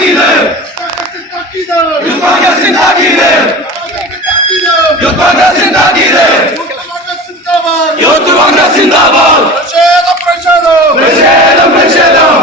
താക്കീത് യൂത്ത് കോൺഗ്രസിൻ താക്കീത് യൂത്ത് കോൺഗ്രസിൻ താക്കീത് യൂത്ത് കോൺഗ്രസ് സിന്ദാബാദ് പ്രതിഷേധം പ്രതിഷേധം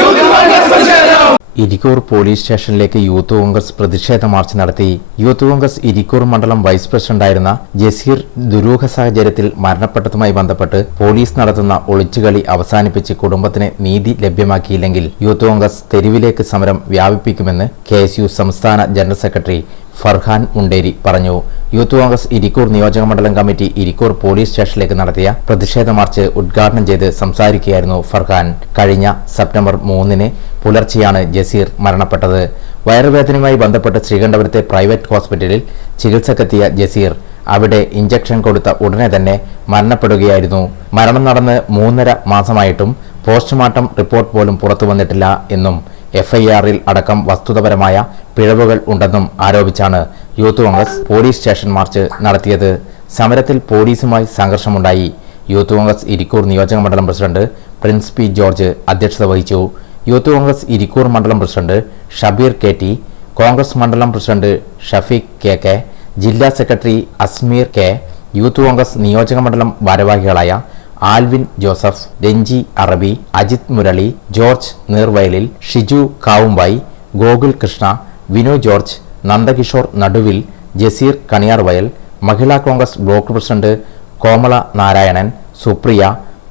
യൂത്ത് കോൺഗ്രസ് പ്രതിഷേധം ഇരിക്കൂർ പോലീസ് സ്റ്റേഷനിലേക്ക് യൂത്ത് കോൺഗ്രസ് പ്രതിഷേധ മാർച്ച് നടത്തി. യൂത്ത് കോൺഗ്രസ് ഇരിക്കൂർ മണ്ഡലം വൈസ് പ്രസിഡന്റായിരുന്ന ജസീർ ദുരൂഹ സാഹചര്യത്തിൽ മരണപ്പെട്ടതുമായി ബന്ധപ്പെട്ട് പോലീസ് നടത്തുന്ന ഒളിച്ചുകളി അവസാനിപ്പിച്ച് കുടുംബത്തിന് നീതി ലഭ്യമാക്കിയില്ലെങ്കിൽ യൂത്ത് കോൺഗ്രസ് തെരുവിലേക്ക് സമരം വ്യാപിപ്പിക്കുമെന്ന് കെ സംസ്ഥാന ജനറൽ സെക്രട്ടറി ഫർഹാൻ മുണ്ടേരി പറഞ്ഞു. യൂത്ത് കോൺഗ്രസ് ഇരിക്കൂർ നിയോജക മണ്ഡലം കമ്മിറ്റി ഇരിക്കൂർ പോലീസ് സ്റ്റേഷനിലേക്ക് നടത്തിയ പ്രതിഷേധ മാർച്ച് ഉദ്ഘാടനം ചെയ്ത് സംസാരിക്കുകയായിരുന്നു ഫർഹാൻ. കഴിഞ്ഞ സെപ്റ്റംബർ മൂന്നിന് പുലർച്ചെയാണ് ജസീർ മരണപ്പെട്ടത്. വയറുവേദനയുമായി ബന്ധപ്പെട്ട് ശ്രീകണ്ഠപുരത്തെ പ്രൈവറ്റ് ഹോസ്പിറ്റലിൽ ചികിത്സക്കെത്തിയ ജസീർ അവിടെ ഇഞ്ചക്ഷൻ കൊടുത്ത ഉടനെ തന്നെ മരണപ്പെടുകയായിരുന്നു. മരണം നടന്ന് മൂന്നര മാസമായിട്ടും പോസ്റ്റ്മോർട്ടം റിപ്പോർട്ട് പോലും പുറത്തു വന്നിട്ടില്ല എന്നും എഫ്ഐആറിൽ അടക്കം വസ്തുതപരമായ പിഴവുകൾ ഉണ്ടെന്നും ആരോപിച്ചാണ് youth Congress police station march നടത്തിയത്. സമരത്തിൽ പോലീസുമായി സംഘർഷമുണ്ടായി. യൂത്ത് കോൺഗ്രസ് ഇരിക്കൂർ നിയോജക മണ്ഡലം പ്രസിഡന്റ് പ്രിൻസ് പി ജോർജ് അധ്യക്ഷത വഹിച്ചു. യൂത്ത് കോൺഗ്രസ് ഇരിക്കൂർ മണ്ഡലം president Shabeer K T Congress മണ്ഡലം പ്രസിഡന്റ് ഷഫീഖ് കെ കെ ജില്ലാ secretary Asmeer K Youth Congress നിയോജക മണ്ഡലം ഭാരവാഹികളായ Alvin Joseph Ranji Arabi Ajith Murali George Neervayalil Shiju Kavumbayi Gokul Krishna Vinu George Nandakishore Naduvil Jaseer Kaniyarvayal Mahila Congress block president Komala Narayanan Supriya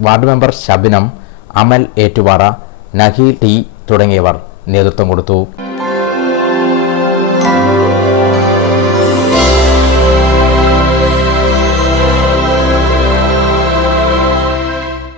ward member Shabinam Amal Ettupara Naheel T തുടങ്ങിയവർ നേതൃത്വം കൊടുത്തു.